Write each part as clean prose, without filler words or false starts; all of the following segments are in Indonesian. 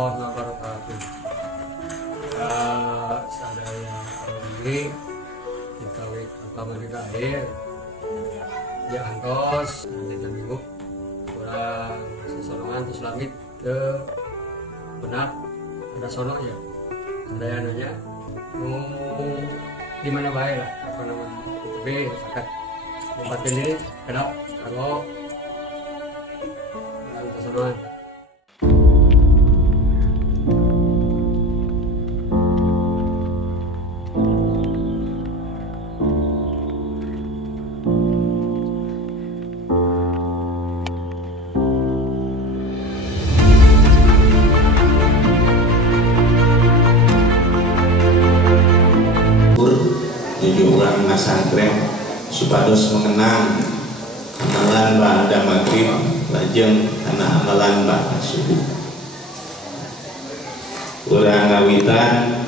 warahmatullahi wabarakatuh. Sadaya ini kita utama juga air ya antos nanti minggu kurang sesorongan terus langit ke benak ada sono ya sadaya nanya mau di mana baik lah apa namanya tapi sakat tempat ini kedap kalau keseruan. Jadi orang pesantren supados mengenang amalan ba'da maghrib lajeng karena amalan ba'da subuh. Urang ngawitan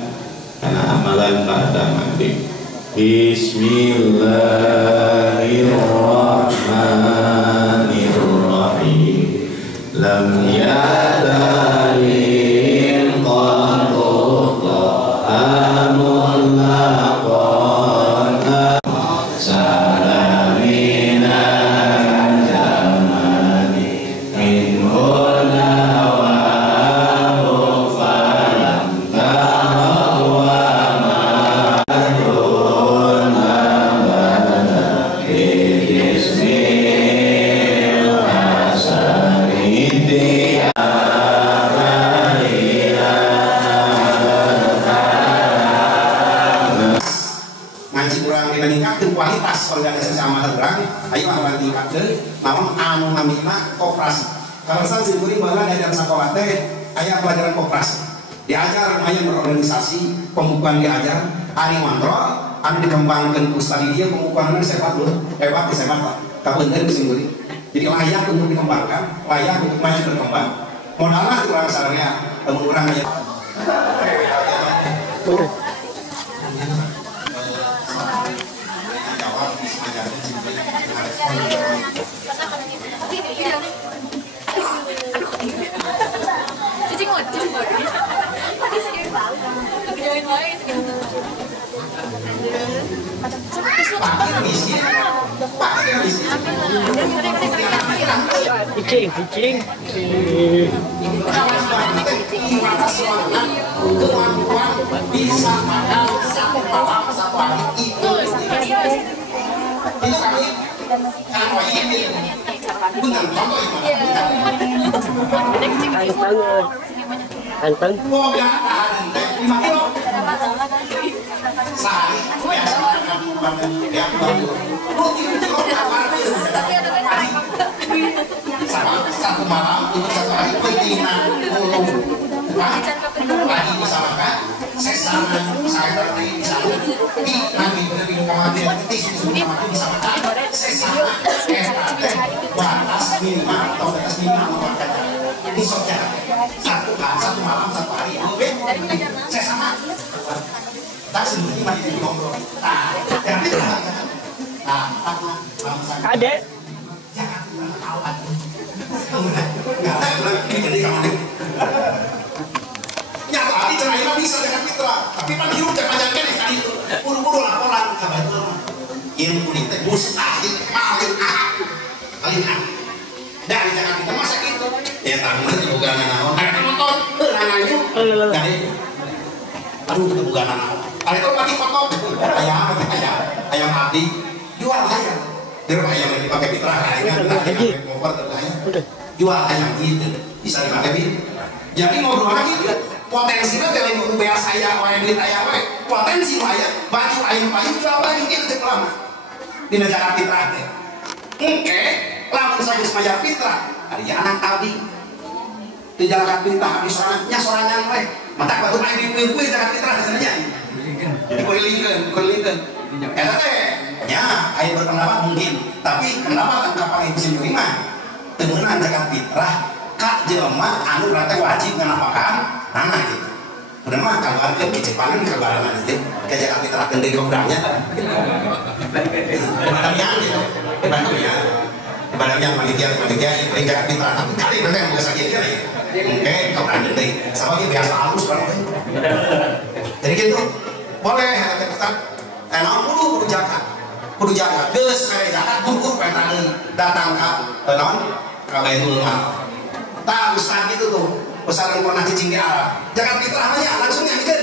karena amalan ba'da maghrib. Bismillahirrahmanirrahim. Lam yadalil qanruta amul kualitas organisasi amal terang, ayo amal tingkatkan, namun anu namina koperasi. Kalau saya sendiri malah diajar sekolah teh, ayah pelajaran koperasi. Diajar lumayan berorganisasi, pembukaan diajar, ani mantrol, anu dikembangkan ustadi dia pembukaan sepak dulu, hebat sepak pak. Tapi bener sendiri. Jadi layak untuk dikembangkan, layak untuk maju berkembang. Modalnya kurang sadarnya, kurang aja. Kucing. Anteng. Satu malam itu satu hari pentingnya lagi misalkan sesama saya tadi misalnya di nanti dari kematian itu sudah misalkan sesama batas minimal atau batas minimal di sosial satu malam satu hari sesama tak sendiri masih di ngobrol jadi Adek. Nyata hati cerai bisa dengan mitra, tapi pan hidup jangan jangan sekali itu. Buru-buru laporan ke batur. Ilmu itu mustahil paling aku, paling aku. Dari jangan kita masa itu. Ya tahu itu bukan naon. Ada nonton, nanganyu. Dari, aduh itu bukan naon. Ada itu lagi foto, ayam abdi, jual ayam. Dia ayam yang dipakai mitra, ayam cover terbayang. Jual ayam gitu bisa dipakai gitu. Jadi ngobrol lagi potensinya dari buku beas saya orang beli ayam potensi ayam baju ayam payu jual baju gitu cek lama di negara fitrah teh. Oke, langsung saja semajar fitrah. Ada anak abdi di jalan fitrah di sorangan we. Mata batu main di kue jalan fitrah sebenarnya. Jadi kuilingkeun. Eta teh nya aya berpendapat mungkin, tapi pendapat angka paling bisa diterima. Temenan jaga fitrah kak jelema anu berarti wajib nganapakan nah gitu udah mah kabarkan kecepanan kabaran itu ke jaga fitrah kendiri kobramnya badamian panitia jaga fitrah tapi kali nanti yang biasa dia Oke, kau ada deh. Sama dia biasa halus kan? Jadi gitu, boleh Ustaz. Nah, kudu jaga. Geus kayak jaga, kudu datang ke non, ke Baitul Mal. Tak Ustaz gitu tuh. Ustaz yang pernah cicing di Arab. Jangan fitrah aja, langsung nyanyikan.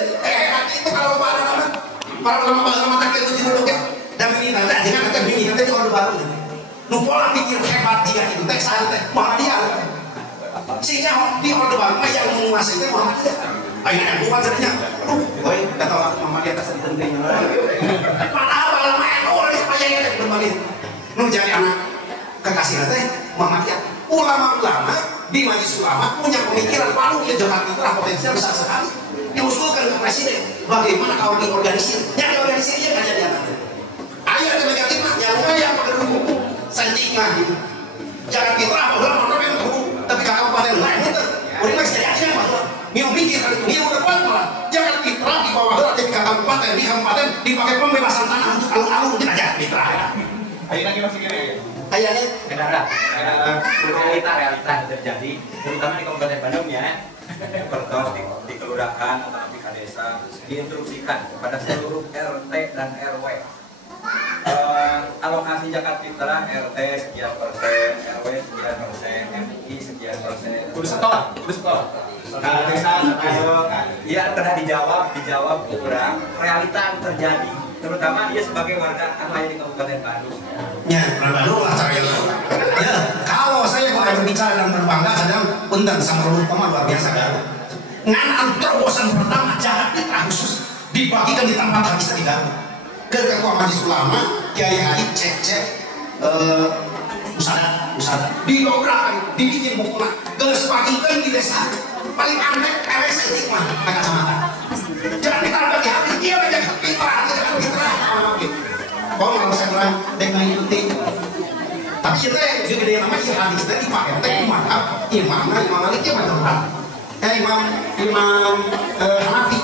Itu kalau para ulama takdir itu dulu kan. Dan ini nanti jangan akan bini nanti itu order baru. Nu pola pikir hebat dia itu teh santai Muhammadiyah. Sehingga di order baru yang menguasai itu Muhammadiyah. Ayo bukan sebenarnya. Oi, kata Muhammadiyah tak sedih tentang. Padahal ulama itu orang supaya yang berbalik. Nu jadi anak kekasih teh Muhammadiyah. Ulama-ulama di majelis ulama punya pemikiran paling dia jalan itu potensial besar sekali. Diusulkan ke presiden bagaimana kau diorganisir. Yang diorganisirnya kan jadi anak. Ayo ada negatifnya, yang yang pakai hukum sanjingan gitu. Jangan fitrah, udah mana yang hukum, tapi kabupaten lain itu, udah masih jadi aja bahwa miu pikir kali ini udah kuat malah. Jangan fitrah di bawah jadi kabupaten di kabupaten dipakai pembebasan tanah untuk alun-alun tidak jadi fitrah. Ayo lagi masih gini. Ayo nih. Realita terjadi, terutama di Kabupaten Bandung ya. Pertama di kelurahan atau di desa diinstruksikan kepada seluruh RT dan RW. Alokasi zakat fitrah RT sekian persen, RW sekian persen, MI sekian persen. Udah sekolah. Kalau desa ya pernah dijawab kurang. Realita yang terjadi, terutama dia sebagai warga yang di Kabupaten Bandung. Ya, Bandung lah cara ya, kalau saya kalau berbicara dan berbangga sedang punten sama rumah luar biasa kan. Ngan terobosan pertama jalan fitrah khusus dibagikan di tempat habis tiga. Ke ketua majelis ulama Kiai Haji cek usada didobrak dibikin buku geus bagikan di desa paling aneh RS mah kacamata jangan kita bagi hati dia menjaga fitrah kalau mau saya bilang dengan itu tapi itu juga gede namanya si hadis tadi pakai teh imam Malik ya macam imam Hanafi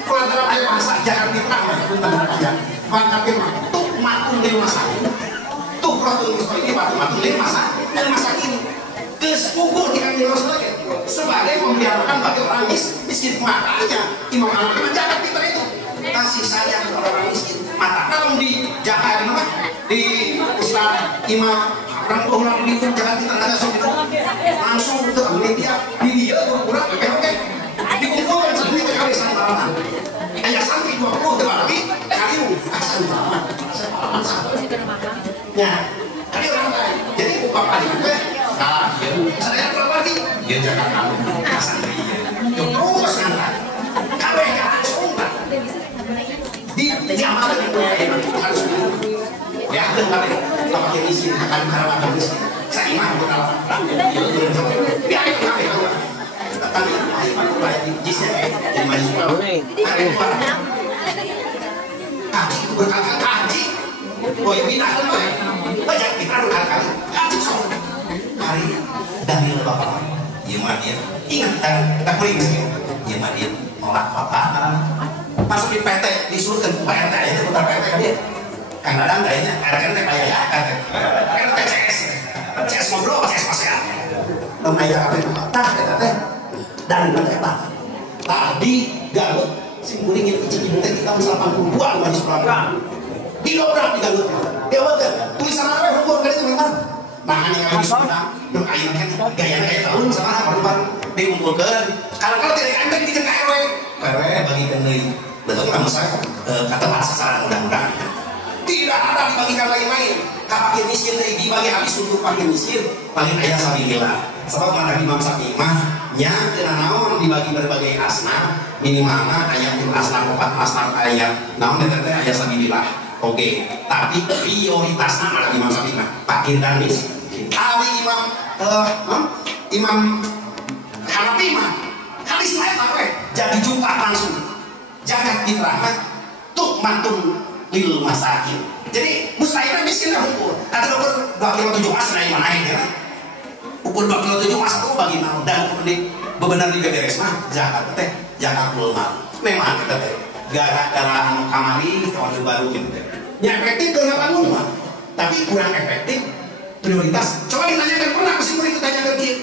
pelajaran ayat masa jangan fitrah tentang aja maka firman tuh matung di masa ini tuh rotul ini matung di masa ini kesepupu di kami Rasulullah sebagai pembiaraan bagi orang miskin makanya imam Hanafi menjaga fitrah itu kasih sayang kepada orang miskin maka kalau di Jakarta di Ustaz imam orang di Jakarta kita ada langsung ke media kurang oke dikumpulkan sendiri kali sama ayah santri 20 lagi kali asal ya kali orang lain jadi buka kali gue nah saya berapa lagi dia jaga kamu santri terus sangat kawin langsung di zaman itu harus ya kali sama kayak isi akan karena habis saya imam kenal dia itu kali tadi di jisnya di majelis kaji berkali-kali kaji boy bina kan banyak kita berkali-kali kaji soal hari dari bapak iya dia ingat tak boleh miskin iya dia nolak bapak masuk di PT disuruhkan PRT aja putar PT kan dia kadang-kadang kayaknya RT kayak ya RT CS ngobrol CS pasca dong ayah apa teh dan berkata tadi Garut simpuling yang kecil teh kita bisa 82 majelis ulama dilobrak di Garut dia wajar tulisan apa hukum kan itu memang nah hanya yang sudah dong ayo kan gaya tahun sama baru dikumpulkan kalau tidak ada di KRW bagi kendai betul kamu saya kata bahasa saran mudah-mudahan tidak ada dibagikan lain-lain kakak miskin dibagi habis untuk fakir miskin paling ayah sabilillah sebab mana Imam Syafi'i mah nya kena naon dibagi berbagai asnaf minimalnya ayat asnaf 4 asnaf ayat naon teteh ayat sabilillah oke tapi prioritasnya ada Imam Syafi'i mah fakir dan miskin ali Imam Hanafi mah hadis lain apa jadi jumpa langsung jangan fitrah tuh mantun lil masakin jadi mustahil miskin dah ukur kata dokter 2,7 mas naik mana ya ukur 2,7 mas itu bagaimana dan ukur di bebenar di beres mah zakat teh zakatul mal memang kita teh gara-gara kamari kawan baru gitu teh ya efektif ke bangun mah tapi kurang efektif prioritas coba ditanyakan pernah mesin murid ditanyakan dia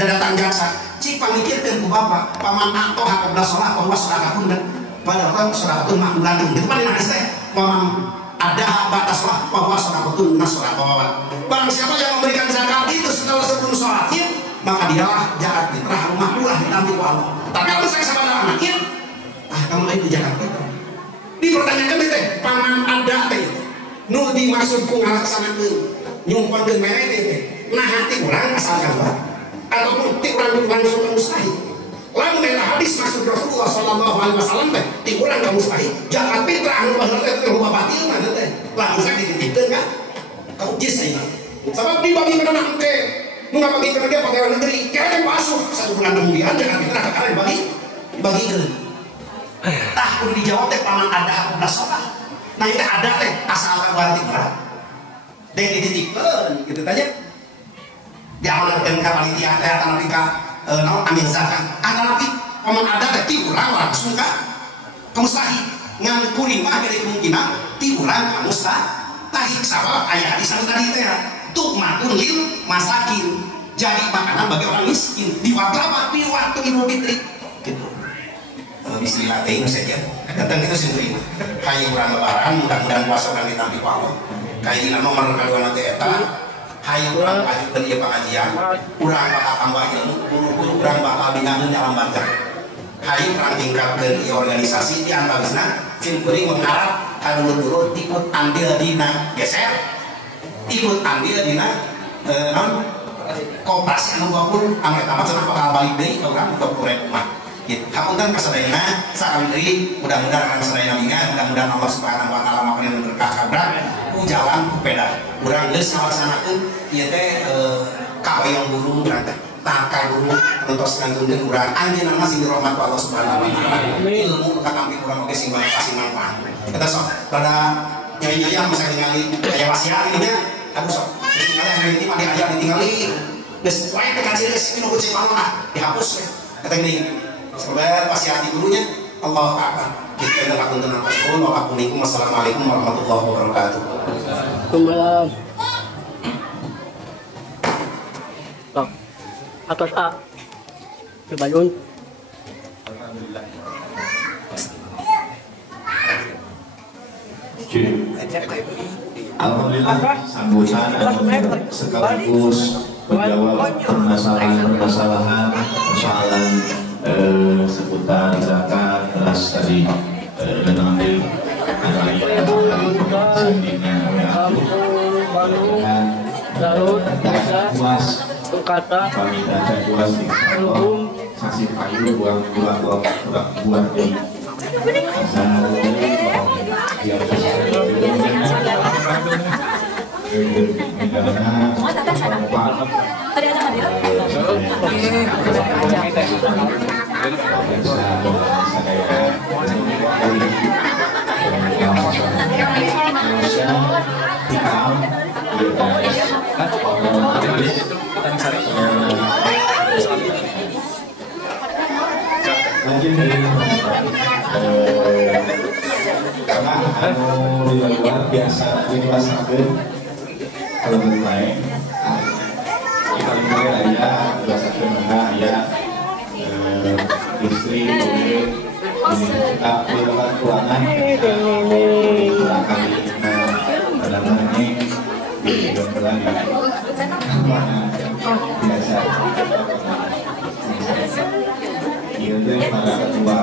dan datang jaksa cik pamikirkan ku bapak paman atau hakoblah sholat bahwa sodakatun dan padahal sodakatun makmulatin itu paling nangis teh paman ada hak batas lah bahwa sodakatun nasodakat barang siapa yang memberikan zakat itu setelah sebelum sholatnya maka dialah zakat fitrah rumah murah ditampi ku Allah. Tapi kalau saya sahabat anaknya kamu itu zakat fitrah dipertanyakan teh paman ada teh nu dimaksudku ngalaksanakeun nyumpangkeun mere teh nah hati urang asalkan lah ataupun ti urang langsung mustahil lamun eta hadis maksud Rasulullah sallallahu alaihi wasallam teh ti urang ka mustahil zakat fitrah nu baheula teh rupa batil mah teh lamun saya dititipkeun ka ka ujis ayeuna sabab dibagi ka anak engke nu ngabagi ka dia pegawai negeri kaya basuh 1 bulan kemudian zakat fitrah ka kalian dibagikeun tah kudu dijawab teh paman ada aku sholat nah itu ada teh asal berarti berat dan dititipkeun gitu tanya diamanatkeun ka panitia teh atau nabi ka naon amil zakat nabi paman ada teh ti urang langsung ka mustahil ngan kuring mah dari kemungkinan ti urang ka mustahil sabab aya hadis tadi teh tukmatun lil masakin jadi makanan bagi orang miskin di waktu Idul Fitri gitu. Bismillah teh saja datang itu sendiri kayak urang lebaran mudah-mudahan puasa urang ditampi ku Allah kayak dina nomor kadua teh eta hayu urang pajukeun ieu pengajian urang bakal tambah ilmu guru-guru urang bakal bingangeun dalam baca hayu urang tingkatkeun ieu organisasi di antawisna cin kuring mengharap ka guru-guru ikut andil dina geser ikut andil dina non koperasi anu 20 amret amat cenah bakal balik deui ka urang 20.000 mah hapunten kasadayana sakali mudah-mudahan akan sadayana ingat mudah-mudahan Allah Subhanahu wa taala maparin berkah kabrak ku jalan ku peda urang geus ngalaksanakeun ieu teh kahoyong guru urang teh taka guru entos ngantunkeun urang anjeunna sing dirahmat Allah Subhanahu wa taala ilmu katampi urang oge sing manfaat eta sok pada nyai-nyai masa ningali aya wasiat ini nya aduh sok ningali ini mah diajar ditinggali geus wae teh kacil geus nu kucing Allah dihapus eta geuning sebagai wasiat gurunya Allah Akbar kita lakukan dengan Rasul wa akulikum wassalamualaikum warahmatullahi wabarakatuh. Waalaikumsalam. Atas A Bayun. Alhamdulillah sambutan sekaligus menjawab permasalahan seputar zakat terus tadi mengenai adanya sandingan Garut, puas Kata, kami baca puas di saksi kayu buat di karena luar biasa dirasakan kalau bermain kita lihat ada dirasakan ya istri kita melakukan keuangan kali ini di bulan biasa itu para ketua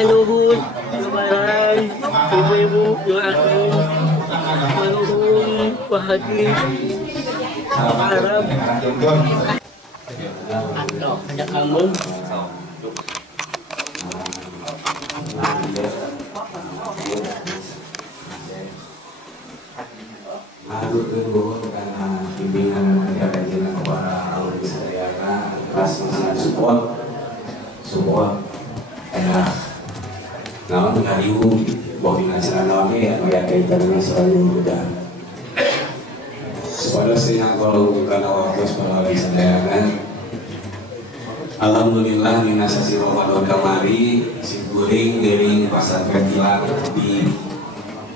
Luhur, Bapak, ibu-ibu, doakan menurun bahagia Arab ada kamu Aduk dulu karena bimbingan kepada jenazah kepada Allah Sadayana keras sangat support enak nama menghadiu bahwa acara nabi ya kaitan dengan selalu udah sepada siang kalau bukan waktu sepada Sadayana alhamdulillah minasasi Ramadan kamari si guring gering pasantren hilang di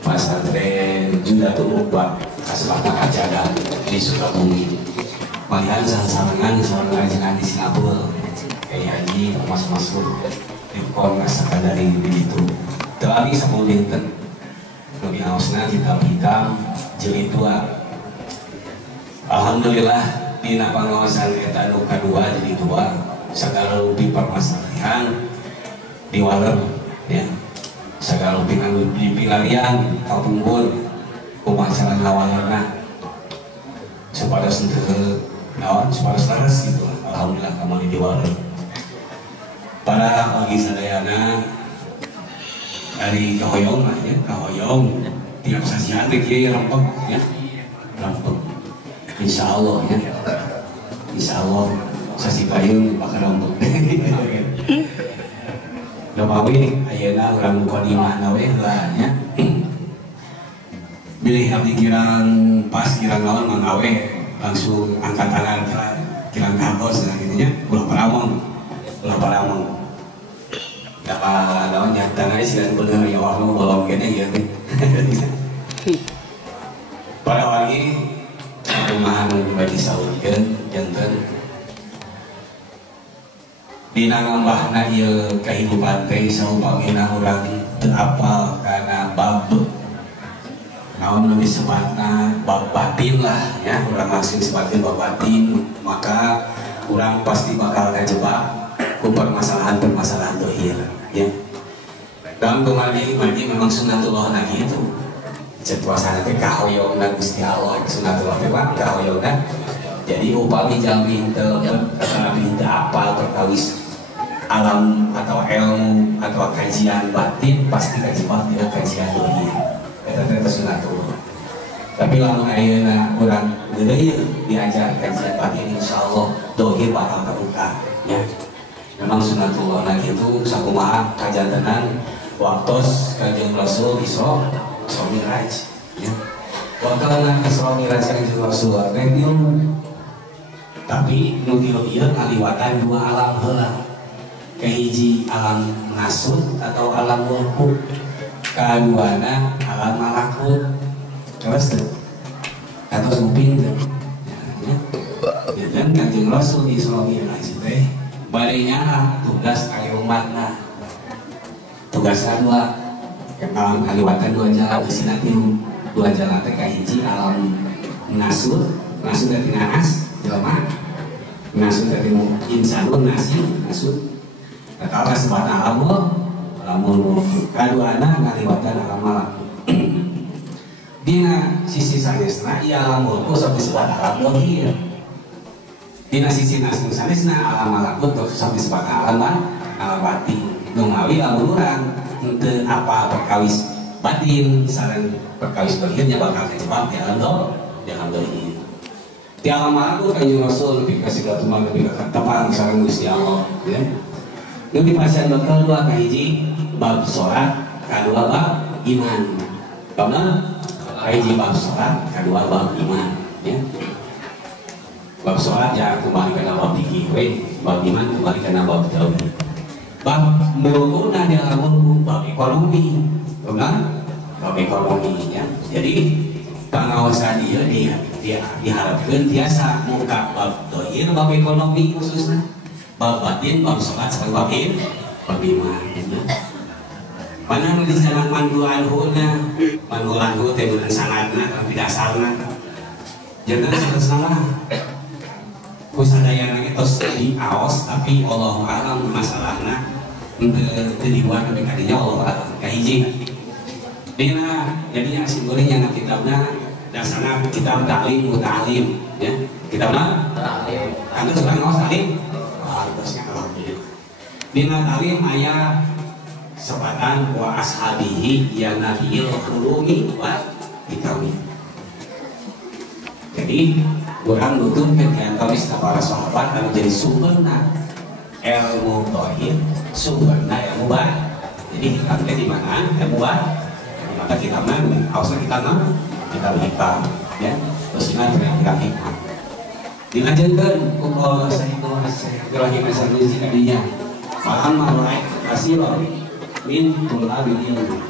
pasantren Jundatul Mubah Asmata Ajaga di Sukabumi. Malihan sarangan seorang ajaran di Singapura kayak haji masuk di Komnas dari itu. Terlebih 10 dinten lebih ausna kita hitam jilid 2. Alhamdulillah di pangawasan eta nu kadua jilid 2 segala rupi permasalahan di waler ya. Segala rupi anu di pilarian kapunggul pemasaran awalnya supaya nawan supaya selaras gitu. Alhamdulillah kamu di waler para bagi sadayana dari kahoyong lah ya, kahoyong tiap sajian teh rempek ya, rempek insya Allah ya, insya Allah sasi payung bakal rempek Lomawi ayeuna urang mukadimah nawe lah ya. Bilih abdi kirang pas kirang lawan mangawe langsung angkat tangan kirang kantos nah gitu nya ulah paramong ya lawan nyatana silan bener ya warna bolong kene ya para wali rumahan dibagi saurkeun janten dina ngambahna ieu kehidupan teh saupamina urang teu apal kana bab naon nu disebutna bab batin lah ya, urang masih disebutkeun bab batin maka urang pasti bakal kajebak ku permasalahan-permasalahan dohir ya. Dan kembali memang sunatullah lagi itu cek puasana teh kahoyongna Gusti Allah sunatullah teh kahoyongna jadi upami jalmi teu apal perkawis alam atau ilmu atau kajian batin pasti kajebak dina kajian dohir eta teh sunatullah. Tapi lamun ayeuna urang geuleuh diajar kajian batin insyaallah dohir bakal kabuka ya. Memang sunatullah lagi itu sakumaha kajantenan waktos Kanjeng Rasul Isra Mi'raj ya. Waktu Isra Mi'raj Kanjeng Rasul tapi nu ieu ngaliwatan dua alam heula. Kahiji alam nasut atau alam mulkut, kaduana alam malakut. Terus tuh atau suping tuh ya dan Kanjeng Rasul di Isra Mi'raj teh barinya tugas kali umatna tugasna dua alam kaliwatan dua jalan isina tilu dua jalan teh kahiji alam nasut dari naas jelema nasut dari insanun nasut kata sebat alam kaduana ngaliwatan alam malakut dina sisi sanesna ieu alam mulku sampai sebat alam dohir dina sisi nasib sanesna alam malakut sampai sebat alam batin nu mawi lamun urang teu apa perkawis batin sareng perkawis dohirnya bakal kejebak di alam dohir. Di alam malakut Kanjeng Rasul lebih kasih gatuman lebih ketepaan sareng Gusti Allah ya. Nu dipasihan bakal dua kahiji bab salat, kadua bab iman. Babna kahiji bab salat, kadua bab iman ya. Bab salat jangan kembali ke bab fikih we, bab iman kembali ke bab tauhid. Bab mulkuna di alam mulku bab ekonomi, benar? Bab ekonomi ya. Jadi pengawasan dia diharapkan biasa muka bab dohir, bab ekonomi khususnya, bab batin, bab salat, bab iman. Mana nu di sana manduanhuna, manduanhu teh bener sanadna tapi dasarna. Jangan salah. Kusadaya nang tos di aos tapi Allah alam masalahna teu dibuat tapi kadinya Allah alam kahiji Dina jadinya simboling yang kitabna dasarnya kitab taklim mutalim ya kitabna taklim kan terus kan ngawas taklim harusnya alhamdulillah dina taklim aya sebatan wa ashabihi ya nabiyil ulumi wa kitabnya jadi orang nutup diantaris para sahabat anu jadi sumberna ilmu tauhid sumberna ilmu baik jadi kitabnya di mana ilmu baik maka kita mana, harusnya kita mana, kita hitam, ya, terus ingat kita hitam. Dilanjutkan, kalau saya Ibrahim As-Sanusi tadinya, paham marai kasiro, min tulabi ilmu.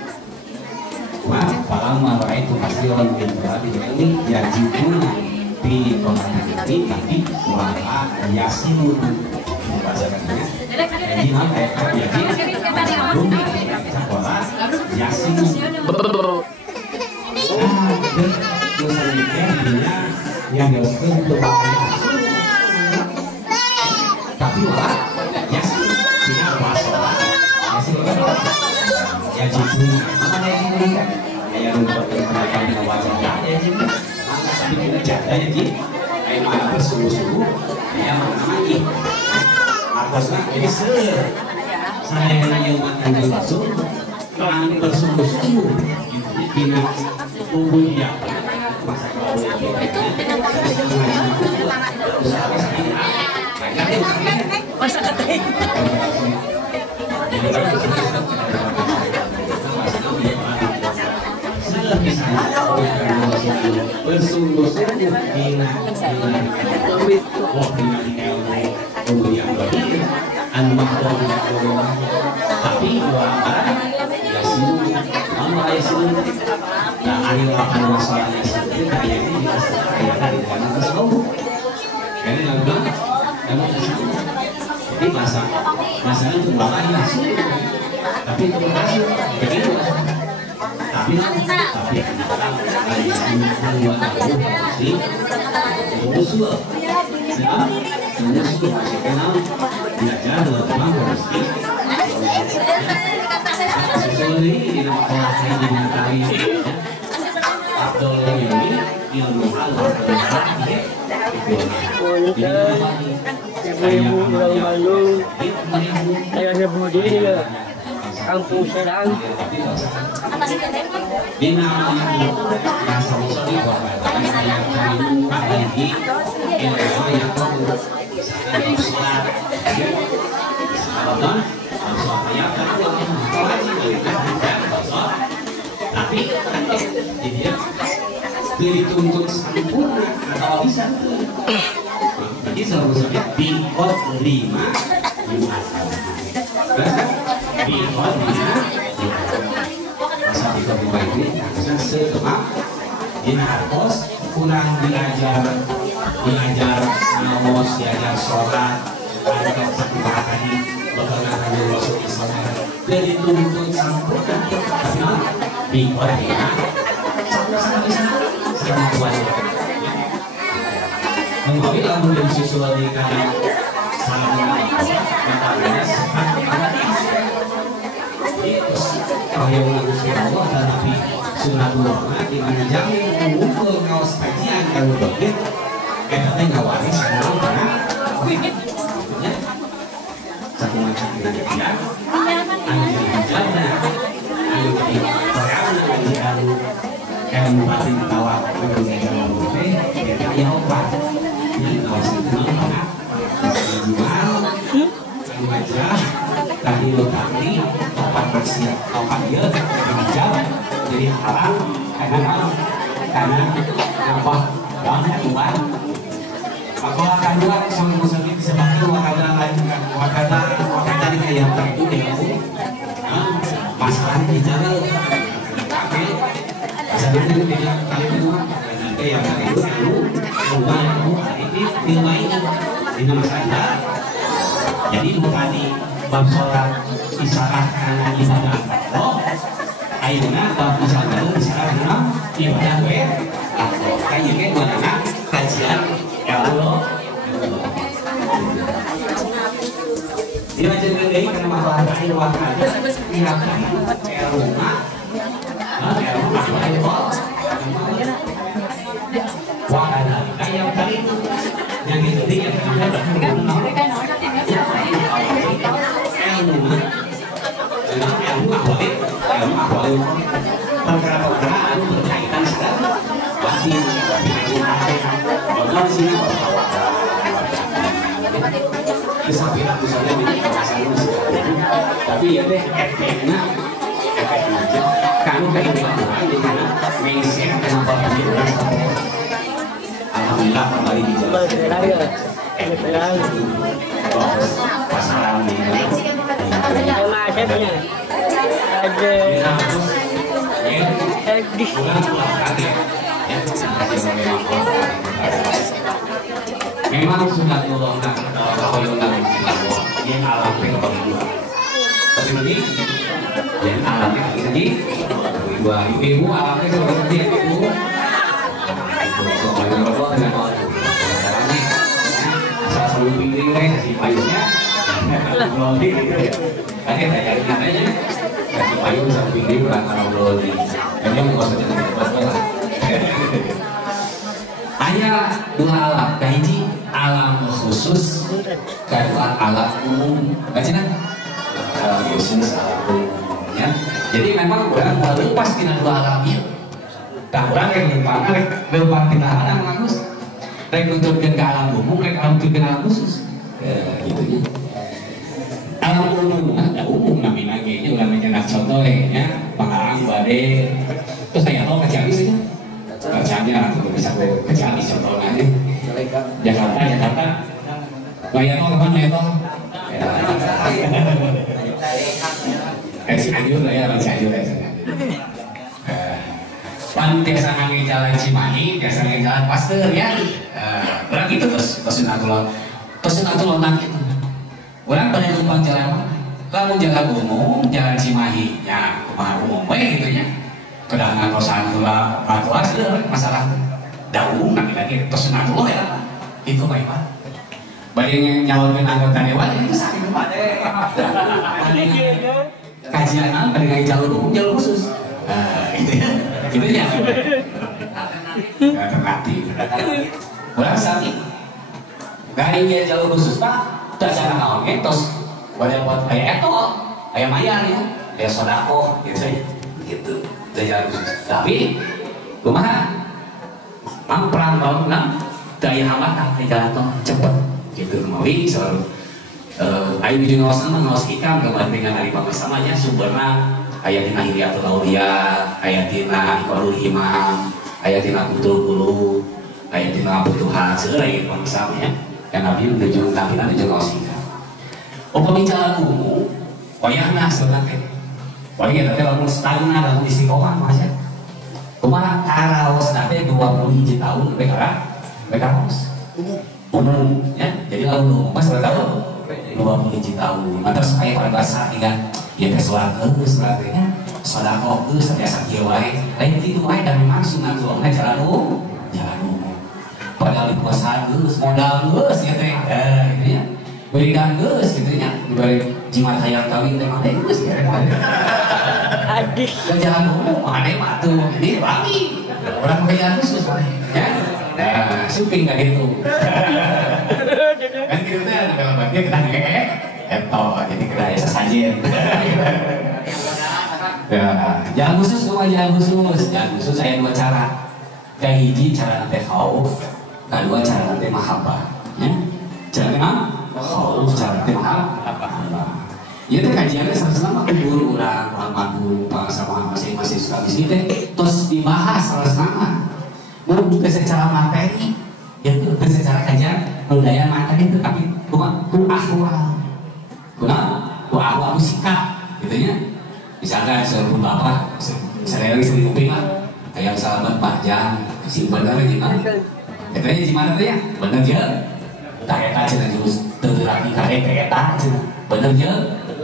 Paham marai itu kasiro min tulabi ilmu, ya jibuna di ini tapi wala yasimu bahasa katanya. Jadi apa ya? Jadi sekolah yasimu. Yang dilakukan untuk tapi wala yasin tidak masalah yasin ya jitu mana ya jitu ya untuk pendidikan dengan wajah ya jitu mana sambil kita jaga ya jitu kayak mana bersungguh-sungguh ya mana lagi artosnya ini saya yang makan langsung kami bersungguh-sungguh bina ubudiyah masa masa katanya bersungguh-sungguh bina tapi nah ada akan masalahnya sendiri kayak ini kayak dari mana ke seluruh ini lalu jadi masalah itu bakal hasil tapi itu berhasil begitu tapi si musuh masih kenal belajar memang mesti sesuai ini nama kelasnya dinamai Abdul ini ilmu Allah saya sebut dia kampung Serang di nama yang sama-sama saya ilmu lagi ilmu yang kamu sholat tapi dia dituntut sempurna atau bisa jadi seharusnya bikot 5 bikot 5 asal bikot 5 ini harusnya sekemak ini harus kurang belajar ngamos, diajar sholat ada satu tadi bagaimana hanya masuk Islam dari tuntut sempurna tapi bikot 5 sama tuanya mengambil lagu dan susul di kanan salamnya matanya terus kalau yang lagu sunnah dan nabi sunnatullah di mana jamin mengukur ngawas kajian kalau dokter kita ngawari semua karena satu macam dia anjing hijabnya anjing koreana anjing yang batin tawa dengan yang obat yang kawasan kenal anak jual baca tadi lokasi obat bersiap obat dia hijab jadi haram karena apa banyak uang maka akan dua sama muslim disebabkan wakata ini kayak itu masalahnya dijaga sebenarnya dia kali kedua yang hari itu nilainya ini masalah jadi bukan di bab sholat isyarat karena ibadah oh akhirnya bab isyarat karena ibadah gue kayaknya buat anak kajian ya Allah dilanjutkan dari karena masalah kain wakil ya rumah Wah ada kayak tadi yang itu dia perkara-perkara berkaitan sekarang pasti kalau sini kesapian tapi ya deh efeknya kamu kayak di mana mengisir kenapa alhamdulillah kembali di jalan pasaran di memang sudah tolongkan koyongan yang alami kedua tapi ini yang alami ini dua ibu alami kedua ibu salah satu piring si payungnya lodi kan kita cari namanya si payung sama piring bukan kalau lodi ini yang mau saja lah hanya dua alam kahiji alam khusus kedua alam umum baca alam khusus alam umumnya jadi memang orang lepas dengan dua alam itu tak orang yang lepas kita alam bagus rek nutupkan ke alam umum rek nutupkan alam khusus gitu ya alam umum ada umum namanya gitu namanya nak contoh ya pengarang badai terus saya tahu kecuali saja kacanya atau bisa kecuali contohnya aja Jakarta bayar tol kapan ya tol Cianjur lah ya Cianjur ya pan biasa ngangin jalan Cimahi biasa ngangin jalan Pasteur ya orang itu terus pesunatullah nanti orang pada numpang jalan mana kamu jalan umum jalan Cimahi ya kumaha umum baik gitu ya kedangan Rosantula Patulah sudah masalah daun lagi pesunatullah ya itu baik pak bagi nyalonkan anggota dewan itu sakit kajian apa dengan jalur umum jalur khusus itu ya gitu ya alternatif orang sakit dari jalur khusus pak tak cara naonnya terus buat kayak etol kayak mayar ya kayak sodako gitu dari jalur khusus tapi kumaha mang perang bangunan daya hambatan di jalan tol cepet gitu mawi selalu ayo di ngawas nama ngawas ikan kemarin dengan hari samanya sumberna ayat dina hiriatul aulia ayat dina iqorul imam ayat dina kutul kulu ayat dina butuhan serai pangsamanya yang nabi menuju nabi ngawas ikan upami jalan umum wayahna sebenarnya wayahna tapi lamun stagna lamun istiqomah masya kumaha karaos nanti 20 tahun mereka harus umum ya jadi lalu mas bertahu 20 tahun terus kayak pada bahasa kan ya pesuan terus berarti sodako terus biasa kiwai lain itu wae dan memang sunatullah jalan umum padahal puasa terus modal terus gitu ya gitu ya berikan terus gitu ya diberi jimat hayang kawin teh mah terus ya adik ke jalan umum ada mah tuh ini bagi orang kerjaan khusus ya nah suping nggak gitu kan gitu teh dalam bagian kita jadi kita ya sasajen jalan khusus cuma jalan khusus saya dua cara yang hiji cara nanti khauf kedua cara nanti mahabbah ya cara kenapa khauf cara nanti mahabbah ya teh kajiannya sama-sama kubur orang mampu sama masing-masing suka di sini terus dibahas sama-sama bukan secara materi ya itu bukan secara kajian budaya materi itu tapi cuma ahwal sikap gitu ya misalkan seluruh bapak saya lagi sering kuping lah kayak sahabat panjang si bener gimana katanya gimana tuh ya bener ya tak eta cina terus terlaki kayak eta cina bener ya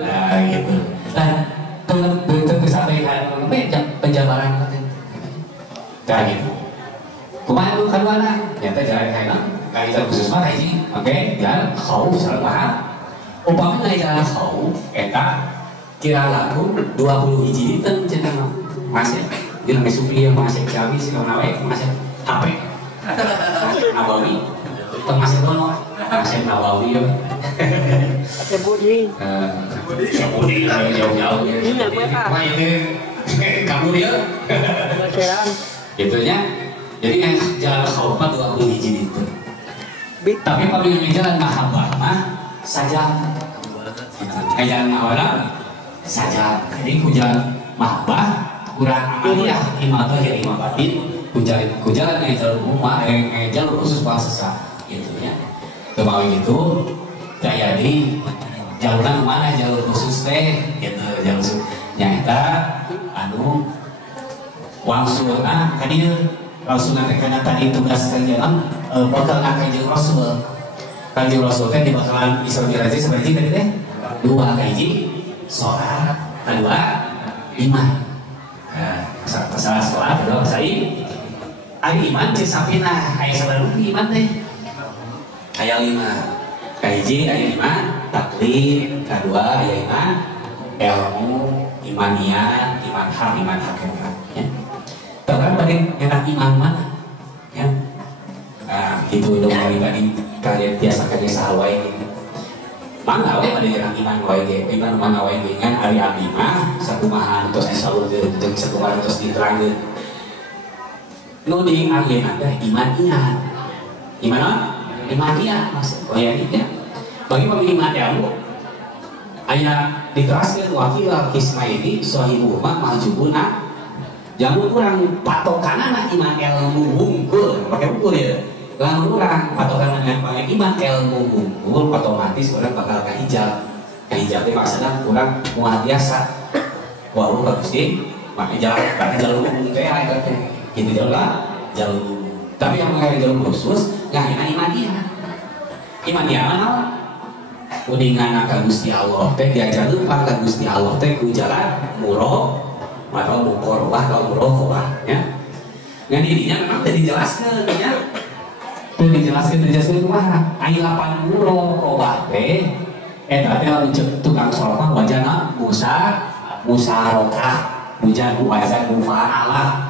nah gitu dan tersampaikan penjabaran kayak gitu kumaha lu kaduana nyata jalan kayak itu khusus mah ini oke ya khauf salah paham upamanya jalan khauf eta kira laku 20 hiji dinten cenah mas ya Di nang sufi yang masih kami sih kalau nawe masih HP. Nabawi. Masih dono. Masih Nabawi ya. Sebudi. Sebudi jauh-jauh. Ini apa? Wah ini kamu dia. Masalah. Itunya. Jadi jalan khawfat dua hiji itu. Tapi kalau yang jalan mahabbah mah saja. Jalan mahabbah saja. Jadi hujan mahabbah kurang amaliyah imadah jadi imam batin kujalan yang jalur umum yang jalur khusus bahasa gitu ya. Kemarin gitu jadi jaluran mana jalur khusus teh gitu jalur nyata anu wangsulna tadi rasulna teh kana tadi tugas kanjeng bakal kanjeng rasul teh di bakalan Isra Mi'raj seperti tadi teh dua kaji sholat kedua iman. Masalah sholat kedua masalah ada iman cek sapina ayat sabar iman teh ayat 5 kaji ayat 5 taklid kedua ayat 5 ilmu imanian iman hak iman hakikat ya. Terus pada enak iman mana ya itu dong tadi kalian biasa kerja sahwai ini mana wae pada enak iman wae iman mana wae dengan hari abdi mah sakumaha terus disalurkeun jeung sakumaha terus diterangkeun nu di akhirna teh imanian maksud ya bagi pemimpin ilmu aya diteraskeun wakil kismaini sahibu mah mahjubuna jangan kurang patokanana iman ilmu wungkul pakai wungkul ya lalu orang patokan dengan pakai iman ilmu wungkul otomatis orang bakal kahijab itu maksudnya kurang muat biasa walau bagus deh makanya jalur umum itu ya gitu jalur umum tapi yang mengenai jalur khusus nggak enak iman dia mana kuningan akan Gusti Allah teh diajar lupa akan Gusti Allah teh ku jalan murah atau mukorwah atau murohwah ya nggak dirinya memang tadi dijelaskan ya dijelaskan kumaha aya 8 murohwah teh eta teh lamun tukang sholat wajana musarokah hujan wajah mufa'alah